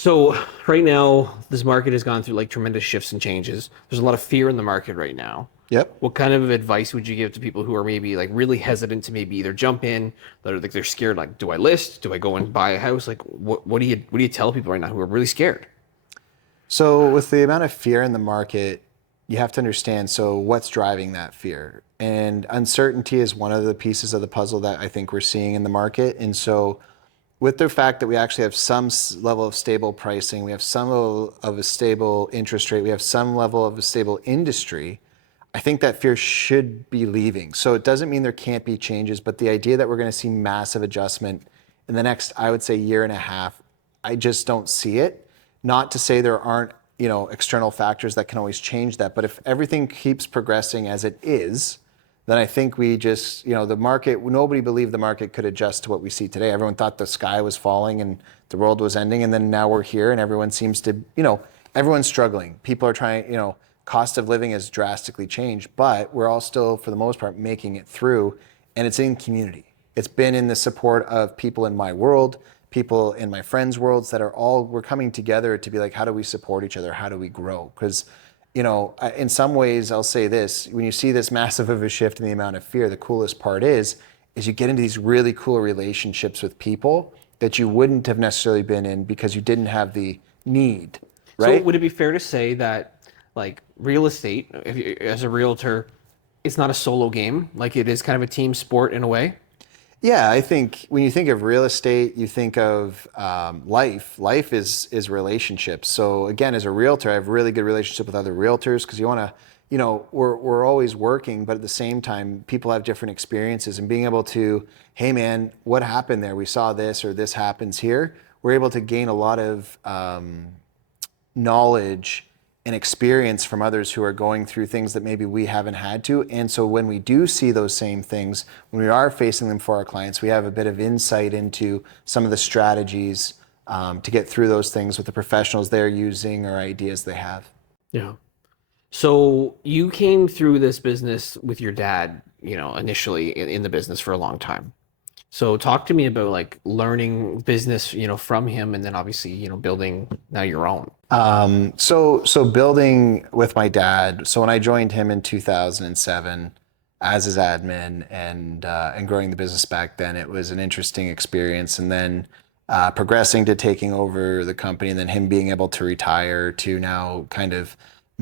So right now, this market has gone through like tremendous shifts and changes. There's a lot of fear in the market right now. Yep. What kind of advice would you give to people who are maybe like really hesitant to maybe either jump in, that are like they're scared, like, do I list? Do I go and buy a house? Like what do you tell people right now who are really scared? So with the amount of fear in the market, you have to understand, so what's driving that fear? And uncertainty is one of the pieces of the puzzle that I think we're seeing in the market. And so with the fact that we actually have some level of stable pricing, we have some level of a stable interest rate, we have some level of a stable industry, I think that fear should be leaving. So it doesn't mean there can't be changes, but the idea that we're going to see massive adjustment in the next, I would say, year and a half, I just don't see it. Not to say there aren't, external factors that can always change that, but if everything keeps progressing as it is, then I think we just, the market, nobody believed the market could adjust to what we see today. Everyone thought the sky was falling and the world was ending, and then now we're here and everyone seems to, everyone's struggling. People are trying, cost of living has drastically changed, but we're all still, for the most part, making it through, and it's in community. It's been in the support of people in my world, people in my friends' worlds that are all, we're coming together to be like, how do we support each other? How do we grow? Because, in some ways, I'll say this, when you see this massive of a shift in the amount of fear, the coolest part is you get into these really cool relationships with people that you wouldn't have necessarily been in because you didn't have the need, So right? would it be fair to say that like real estate, if you, as a realtor, it's not a solo game, like it is kind of a team sport in a way? Yeah, I think when you think of real estate, you think of life. Life is relationships. So again, as a realtor, I have really good relationship with other realtors because you want to, we're always working, but at the same time, people have different experiences and being able to, hey man, what happened there? We saw this or this happens here. We're able to gain a lot of knowledge and experience from others who are going through things that maybe we haven't had to. And so when we do see those same things, when we are facing them for our clients, we have a bit of insight into some of the strategies to get through those things with the professionals they're using or ideas they have. Yeah. So you came through this business with your dad, initially in the business for a long time. So talk to me about like learning business, from him and then obviously, building now your own. So building with my dad. So when I joined him in 2007 as his admin and growing the business back then, it was an interesting experience. And then progressing to taking over the company, and then him being able to retire to now kind of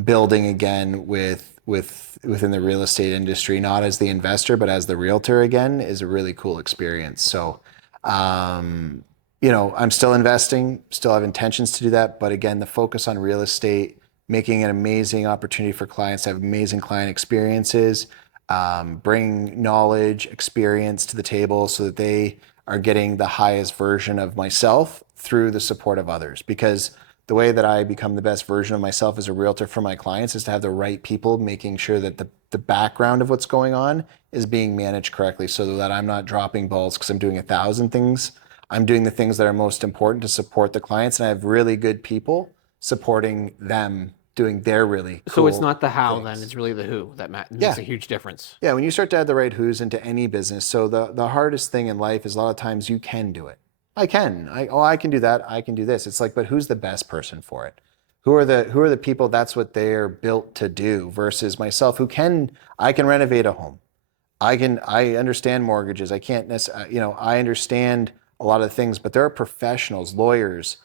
building again within the real estate industry, not as the investor but as the realtor again, is a really cool experience. So I'm still investing, still have intentions to do that. But again, the focus on real estate, making an amazing opportunity for clients to have amazing client experiences, bring knowledge, experience to the table so that they are getting the highest version of myself through the support of others. Because the way that I become the best version of myself as a realtor for my clients is to have the right people making sure that the background of what's going on is being managed correctly so that I'm not dropping balls because I'm doing 1,000 things. I'm doing the things that are most important to support the clients, and I have really good people supporting them doing their really So it's cool not the how then, things. it's really the who that makes Yeah. a huge difference. Yeah, when you start to add the right who's into any business, so the hardest thing in life is a lot of times you can do it. I can. I can do that. I can do this. It's like, but who's the best person for it? Who are the people that's what they're built to do versus myself I can renovate a home. I understand mortgages. I can't necessarily, I understand a lot of things, but there are professionals, lawyers,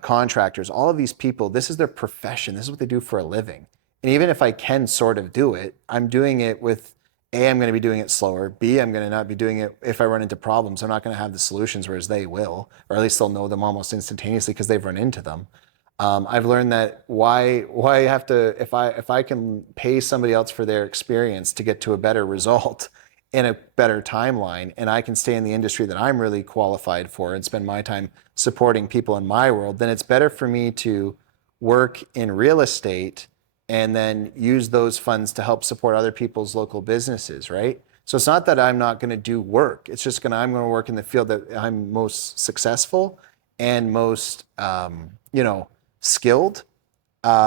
contractors, all of these people, this is their profession. This is what they do for a living. And even if I can sort of do it, I'm doing it with A, I'm going to be doing it slower. B, I'm going to not be doing it if I run into problems. I'm not going to have the solutions, whereas they will, or at least they'll know them almost instantaneously because they've run into them. I've learned that why have to if I can pay somebody else for their experience to get to a better result in a better timeline, and I can stay in the industry that I'm really qualified for and spend my time supporting people in my world, then it's better for me to work in real estate and then use those funds to help support other people's local businesses, right? So it's not that I'm not going to do work. It's just I'm going to work in the field that I'm most successful and most, skilled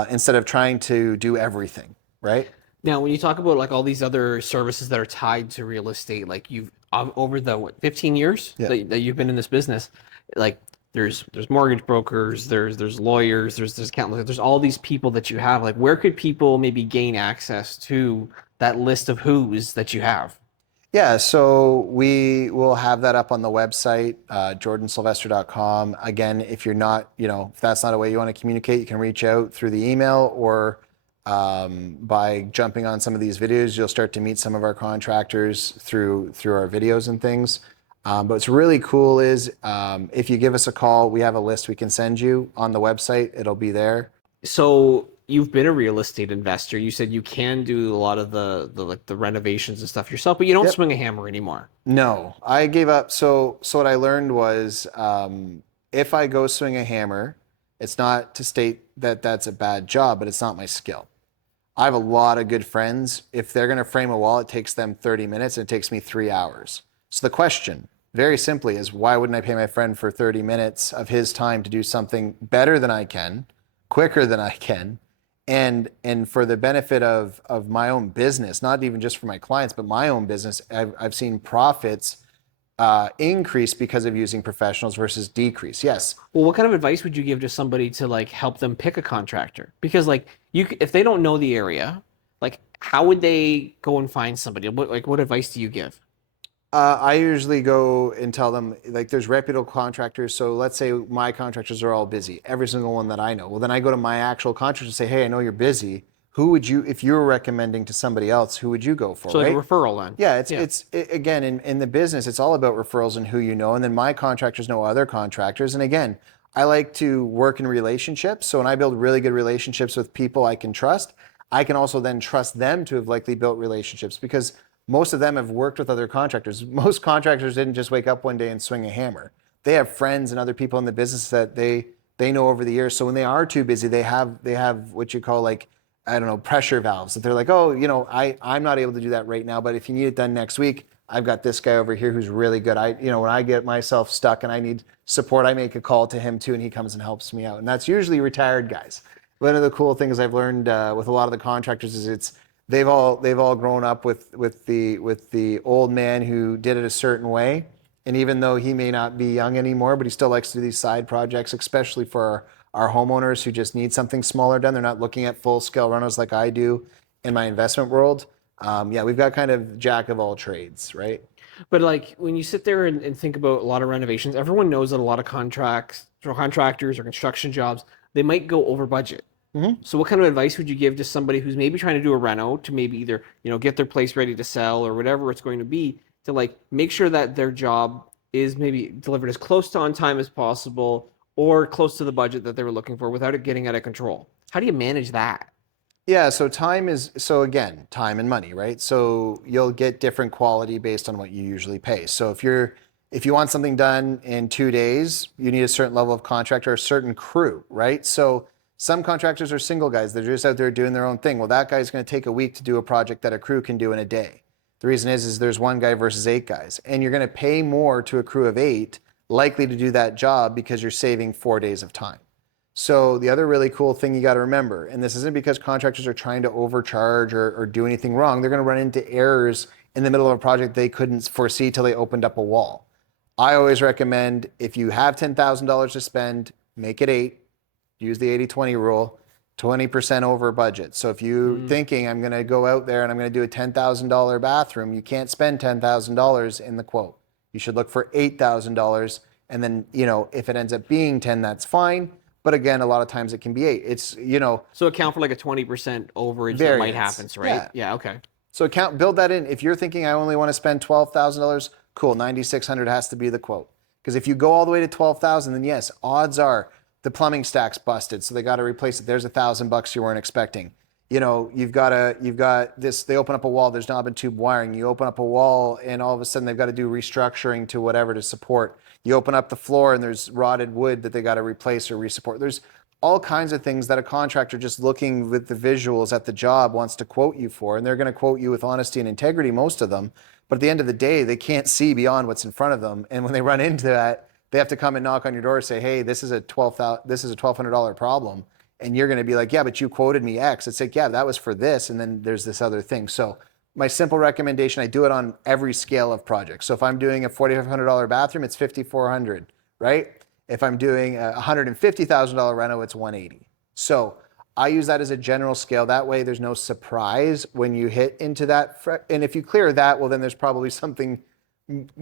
instead of trying to do everything, right? Now, when you talk about like all these other services that are tied to real estate, like you've over the what, 15 years Yeah. that you've been in this business, like there's mortgage brokers, there's lawyers, there's accountants, there's all these people that you have. Like, where could people maybe gain access to that list of who's that you have? Yeah, so we will have that up on the website, jordansylvester.com. Again, if you're not, if that's not a way you want to communicate, you can reach out through the email or by jumping on some of these videos. You'll start to meet some of our contractors through our videos and things. But what's really cool is if you give us a call, we have a list we can send you on the website. It'll be there. So you've been a real estate investor. You said you can do a lot of the like the renovations and stuff yourself, but you don't Yep. swing a hammer anymore. No, I gave up. So what I learned was if I go swing a hammer, it's not to state that that's a bad job, but it's not my skill. I have a lot of good friends. If they're going to frame a wall, it takes them 30 minutes and it takes me 3 hours. So the question, very simply, is why wouldn't I pay my friend for 30 minutes of his time to do something better than I can, quicker than I can, and for the benefit of my own business, not even just for my clients, but my own business. I've seen profits increase because of using professionals versus decrease. Yes. Well, what kind of advice would you give to somebody to like help them pick a contractor? Because like if they don't know the area, like how would they go and find somebody? What advice do you give? I usually go and tell them, like, there's reputable contractors. So let's say my contractors are all busy, every single one that I know. Well, then I go to my actual contractor and say, hey, I know you're busy. Who would you, if you were recommending to somebody else, who would you go for, So like a right? referral then. Yeah, Yeah. again, in the business, it's all about referrals and who you know. And then my contractors know other contractors. And again, I like to work in relationships. So when I build really good relationships with people I can trust, I can also then trust them to have likely built relationships because most of them have worked with other contractors. Most contractors didn't just wake up one day and swing a hammer. They have friends and other people in the business that they know over the years. So when they are too busy, they have what you call, like, I don't know, pressure valves that they're like, oh, I'm not able to do that right now, but if you need it done next week, I've got this guy over here who's really good. When I get myself stuck and I need support, I make a call to him too, and he comes and helps me out. And that's usually retired guys. One of the cool things I've learned with a lot of the contractors is they've all grown up with the old man who did it a certain way. And even though he may not be young anymore, but he still likes to do these side projects, especially for our homeowners who just need something smaller done. They're not looking at full scale rentals like I do in my investment world. Yeah, we've got kind of jack of all trades, right? But like when you sit there and think about a lot of renovations, everyone knows that a lot of contractors or construction jobs, they might go over budget. Mm-hmm. So what kind of advice would you give to somebody who's maybe trying to do a reno to maybe either, get their place ready to sell or whatever it's going to be to like make sure that their job is maybe delivered as close to on time as possible or close to the budget that they were looking for without it getting out of control? How do you manage that? Yeah, so again, time and money, right? So you'll get different quality based on what you usually pay. So if you want something done in 2 days, you need a certain level of contractor, a certain crew, right? So some contractors are single guys. They're just out there doing their own thing. Well, that guy's going to take a week to do a project that a crew can do in a day. The reason is there's one guy versus 8 guys, and you're going to pay more to a crew of 8 likely to do that job because you're saving 4 days of time. So the other really cool thing you got to remember, and this isn't because contractors are trying to overcharge or do anything wrong, they're going to run into errors in the middle of a project they couldn't foresee till they opened up a wall. I always recommend if you have $10,000 to spend, make it 8, use the 80-20 rule, 20% over budget. So if you're thinking I'm going to go out there and I'm going to do a $10,000 bathroom, you can't spend $10,000 in the quote. You should look for $8,000, and then, if it ends up being 10, that's fine. But again, a lot of times it can be 8. It's, So account for like a 20% overage that might variance. happen, right? Yeah. Yeah, okay. So build that in. If you're thinking I only want to spend $12,000, cool, 9,600 has to be the quote. Because if you go all the way to 12,000, then yes, odds are the plumbing stack's busted, so they got to replace it. There's $1,000 you weren't expecting. You've got this. They open up a wall. There's knob and tube wiring. You open up a wall, and all of a sudden they've got to do restructuring to whatever to support. You open up the floor, and there's rotted wood that they got to replace or resupport. There's all kinds of things that a contractor just looking with the visuals at the job wants to quote you for, and they're going to quote you with honesty and integrity, most of them. But at the end of the day, they can't see beyond what's in front of them, and when they run into that, they have to come and knock on your door and say, "Hey, this is a $1,200 problem." And you're going to be like, yeah, but you quoted me X. It's like, yeah, that was for this. And then there's this other thing. So my simple recommendation, I do it on every scale of projects. So if I'm doing a $4,500 bathroom, it's $5,400, right? If I'm doing a $150,000 reno, it's 180. So I use that as a general scale. That way there's no surprise when you hit into that. And if you clear that, well, then there's probably something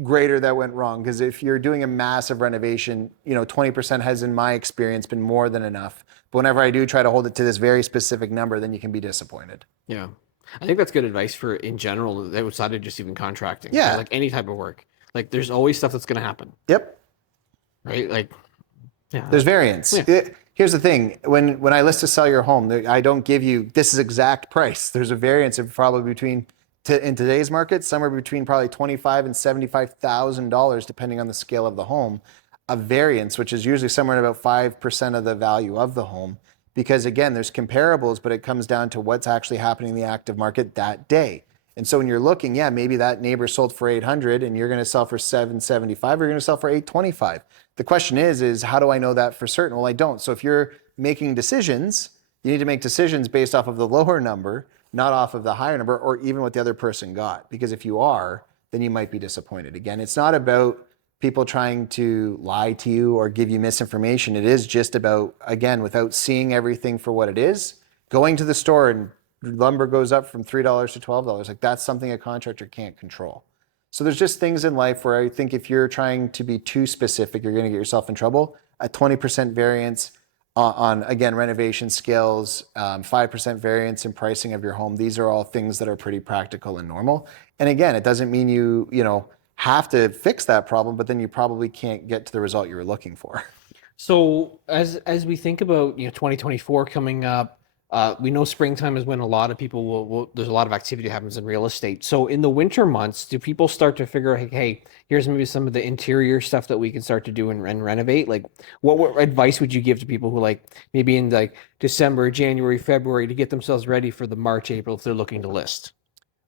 greater that went wrong. Because if you're doing a massive renovation, 20% has, in my experience, been more than enough. But whenever I do try to hold it to this very specific number, then you can be disappointed. Yeah. I think that's good advice for in general, outside of just even contracting, right? Yeah. Like any type of work. Like there's always stuff that's going to happen, Yep. right? Like, yeah. There's variance. Yeah. Here's the thing: when I list to sell your home, I don't give you this is exact price. There's a variance of probably between in today's market, somewhere between probably $25,000 and $75,000, depending on the scale of the home. A variance, which is usually somewhere in about 5% of the value of the home, because again, there's comparables, but it comes down to what's actually happening in the active market that day. And so when you're looking, yeah, maybe that neighbor sold for 800 and you're going to sell for 775, or you're going to sell for 825. The question is how do I know that for certain? Well, I don't. So if you're making decisions, you need to make decisions based off of the lower number, not off of the higher number, or even what the other person got. Because if you are, then you might be disappointed. Again, it's not about people trying to lie to you or give you misinformation. It is just about, again, without seeing everything for what it is, going to the store and lumber goes up from $3 to $12. Like that's something a contractor can't control. So there's just things in life where I think if you're trying to be too specific, you're going to get yourself in trouble. A 20% variance on again, renovation skills, 5% variance in pricing of your home. These are all things that are pretty practical and normal. And again, it doesn't mean you have to fix that problem, but then you probably can't get to the result you were looking for. So as we think about 2024 coming up, we know springtime is when a lot of people will there's a lot of activity happens in real estate. So in the winter months, do people start to figure, hey, here's maybe some of the interior stuff that we can start to do and renovate? Like what advice would you give to people who like maybe in like December, January, February to get themselves ready for the March, April if they're looking to list?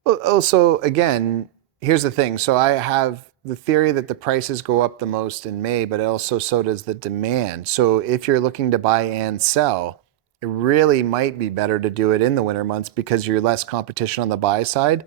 Well, also, again, here's the thing. So I have the theory that the prices go up the most in May, but also so does the demand. So if you're looking to buy and sell, it really might be better to do it in the winter months because you're less competition on the buy side.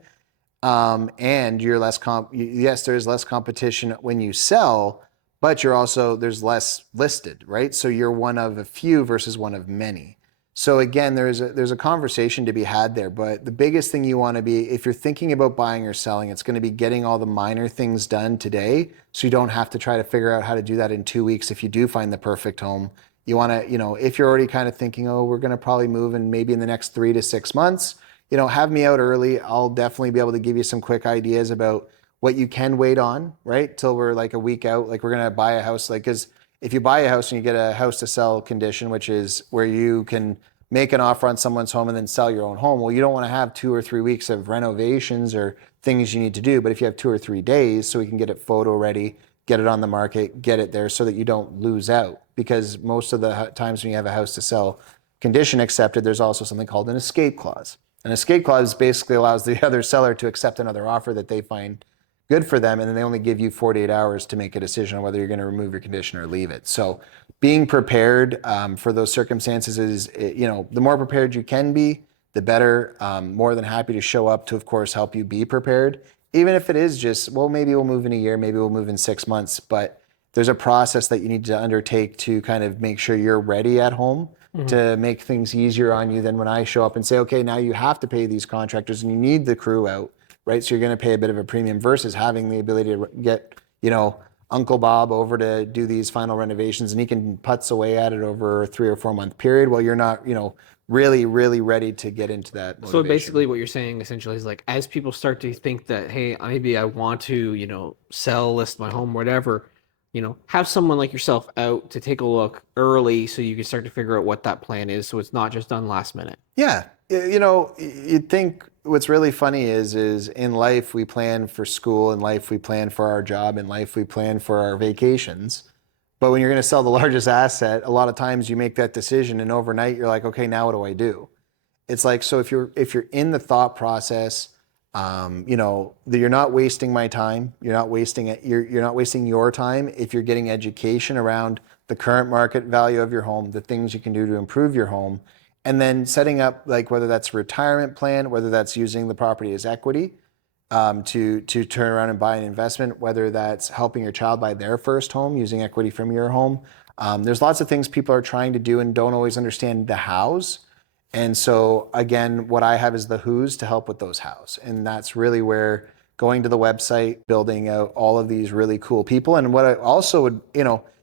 And you're less yes, there's less competition when you sell, but there's less listed, right? So you're one of a few versus one of many. So again, there's a conversation to be had there, but the biggest thing you want to be, if you're thinking about buying or selling, it's going to be getting all the minor things done today, so you don't have to try to figure out how to do that in 2 weeks if you do find the perfect home. You want to, if you're already kind of thinking, oh, we're going to probably move in maybe in the next 3 to 6 months, have me out early. I'll definitely be able to give you some quick ideas about what you can wait on, right? Till we're like a week out. Like we're going to buy a house, because if you buy a house and you get a house to sell condition, which is where you can make an offer on someone's home and then sell your own home. Well, you don't want to have 2 or 3 weeks of renovations or things you need to do. But if you have 2 or 3 days, so we can get it photo ready, get it on the market, get it there so that you don't lose out. Because most of the times when you have a house to sell condition accepted, there's also something called an escape clause. An escape clause basically allows the other seller to accept another offer that they find good for them, and then they only give you 48 hours to make a decision on whether you're going to remove your condition or leave it. So being prepared for those circumstances is, the more prepared you can be, the better. More than happy to show up to, of course, help you be prepared. Even if it is just, well, maybe we'll move in a year, maybe we'll move in 6 months, but there's a process that you need to undertake to kind of make sure you're ready at home to make things easier on you than when I show up and say, okay, now you have to pay these contractors and you need the crew out, right? So you're going to pay a bit of a premium versus having the ability to get, Uncle Bob over to do these final renovations and he can putz away at it over a 3 or 4 month period while you're not, really, really ready to get into that motivation. So basically what you're saying essentially is like, as people start to think that, hey, maybe I want to, sell, list my home, whatever, have someone like yourself out to take a look early so you can start to figure out what that plan is. So it's not just done last minute. Yeah. You'd think what's really funny is in life we plan for school, in life we plan for our job, in life we plan for our vacations. But when you're going to sell the largest asset, a lot of times you make that decision and overnight you're like, okay, now what do I do? It's like, so if you're in the thought process, that you're not wasting my time, you're not wasting it, you're not wasting your time if you're getting education around the current market value of your home, the things you can do to improve your home, and then setting up, like, whether that's a retirement plan, whether that's using the property as equity, to turn around and buy an investment, whether that's helping your child buy their first home using equity from your home. There's lots of things people are trying to do and don't always understand the hows. And so again, what I have is the who's to help with those hows. And that's really where going to the website, building out all of these really cool people. And what I also would,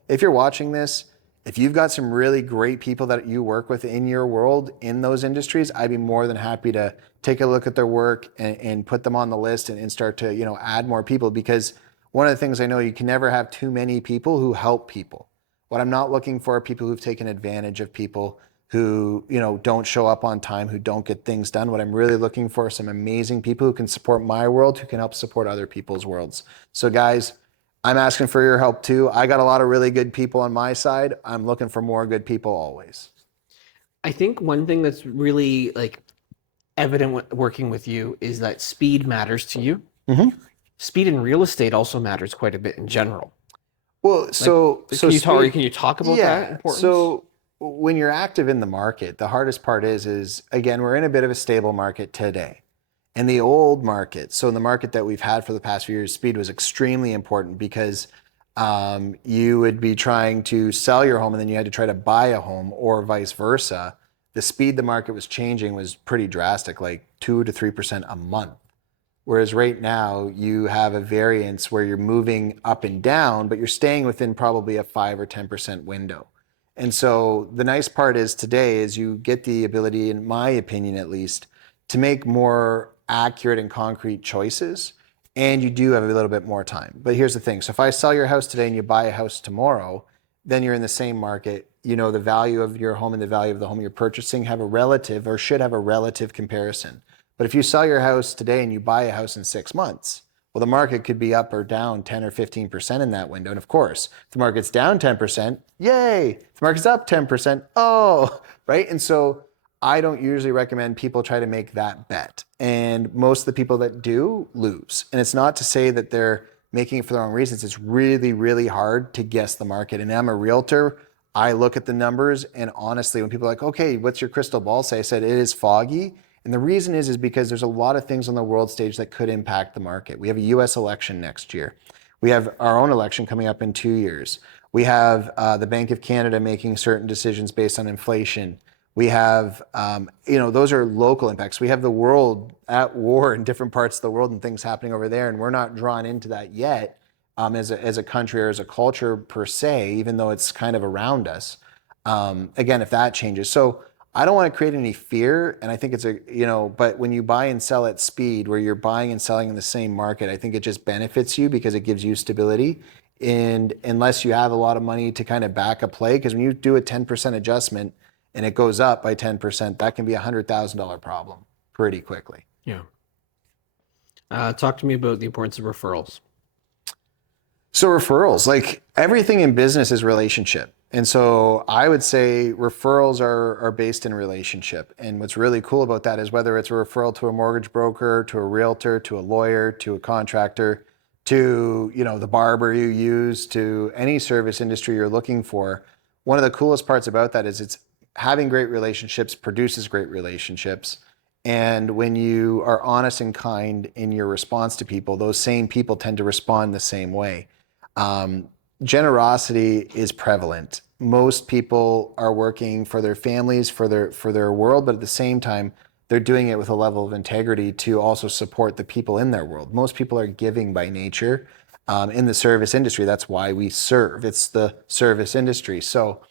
if you're watching this, if you've got some really great people that you work with in your world in those industries, I'd be more than happy to take a look at their work and put them on the list and start to, add more people, because one of the things I know, you can never have too many people who help people. What I'm not looking for are people who've taken advantage of people, who, don't show up on time, who don't get things done. What I'm really looking for are some amazing people who can support my world, who can help support other people's worlds. So guys, I'm asking for your help too. I got a lot of really good people on my side. I'm looking for more good people always. I think one thing that's really like evident working with you is that speed matters to you. Mm-hmm. Speed in real estate also matters quite a bit in general. Well, Can you talk about that yeah. importance? So when you're active in the market, the hardest part is again, we're in a bit of a stable market today. In the old market, so in the market that we've had for the past few years, speed was extremely important, because you would be trying to sell your home and then you had to try to buy a home, or vice versa. The speed the market was changing was pretty drastic, like 2 to 3% a month. Whereas right now you have a variance where you're moving up and down, but you're staying within probably a 5 or 10% window. And so the nice part is today is you get the ability, in my opinion at least, to make more accurate and concrete choices. And you do have a little bit more time. But here's the thing. So if I sell your house today and you buy a house tomorrow, then you're in the same market. The value of your home and the value of the home you're purchasing have a relative, or should have a relative comparison. But if you sell your house today and you buy a house in 6 months, well, the market could be up or down 10 or 15% in that window. And of course, if the market's down 10%, yay. If the market's up 10%, oh, right? And so I don't usually recommend people try to make that bet. And most of the people that do lose. And it's not to say that they're making it for the wrong reasons. It's really, really hard to guess the market. And I'm a realtor. I look at the numbers, and honestly, when people are like, okay, what's your crystal ball say? I said, it is foggy. And the reason is because there's a lot of things on the world stage that could impact the market. We have a US election next year. We have our own election coming up in 2 years. We have the Bank of Canada making certain decisions based on inflation. We have, those are local impacts. We have the world at war in different parts of the world and things happening over there, and we're not drawn into that yet as a country or as a culture per se, even though it's kind of around us. Again, if that changes. So I don't want to create any fear, and I think it's but when you buy and sell at speed, where you're buying and selling in the same market, I think it just benefits you because it gives you stability. And unless you have a lot of money to kind of back a play, because when you do a 10% adjustment and it goes up by 10%, that can be a $100,000 problem pretty quickly. Yeah. Talk to me about the importance of referrals. So referrals, like everything in business is relationship. And so I would say referrals are based in relationship. And what's really cool about that is whether it's a referral to a mortgage broker, to a realtor, to a lawyer, to a contractor, to, the barber you use, to any service industry you're looking for. One of the coolest parts about that is it's having great relationships produces great relationships. And when you are honest and kind in your response to people, those same people tend to respond the same way. Generosity is prevalent. Most people are working for their families, for their world, but at the same time, they're doing it with a level of integrity to also support the people in their world. Most people are giving by nature in the service industry. That's why we serve. It's the service industry. So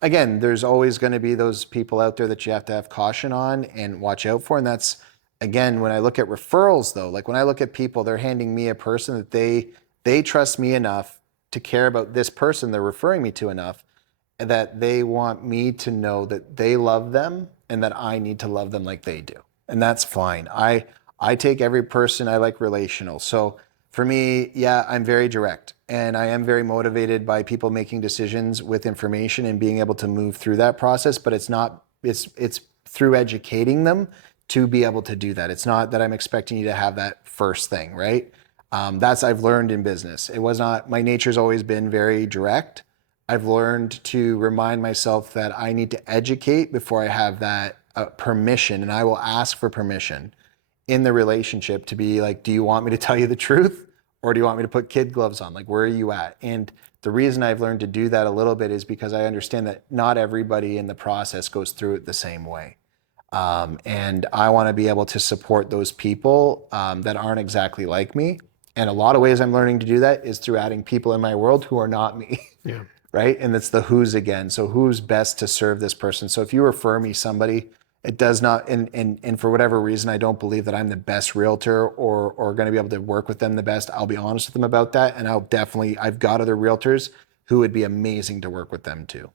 again, there's always going to be those people out there that you have to have caution on and watch out for. And that's, again, when I look at referrals though, like when I look at people, they're handing me a person that they trust me enough to care about this person they're referring me to enough that they want me to know that they love them and that I need to love them like they do. And that's fine. I take every person, I like relational. So for me, yeah, I'm very direct, and I am very motivated by people making decisions with information and being able to move through that process, but it's through educating them to be able to do that. It's not that I'm expecting you to have that first thing, right? That's I've learned in business. It was not, my nature's always been very direct. I've learned to remind myself that I need to educate before I have that permission, and I will ask for permission. in the relationship to be like, do you want me to tell you the truth, or do you want me to put kid gloves on? Like, where are you at? And the reason I've learned to do that a little bit is because I understand that not everybody in the process goes through it the same way. And I want to be able to support those people that aren't exactly like me. And a lot of ways I'm learning to do that is through adding people in my world who are not me. Yeah. Right? And it's the who's again. So who's best to serve this person? So if you refer me somebody, it does not, and for whatever reason, I don't believe that I'm the best realtor or going to be able to work with them the best. I'll be honest with them about that. And I've got other realtors who would be amazing to work with them too.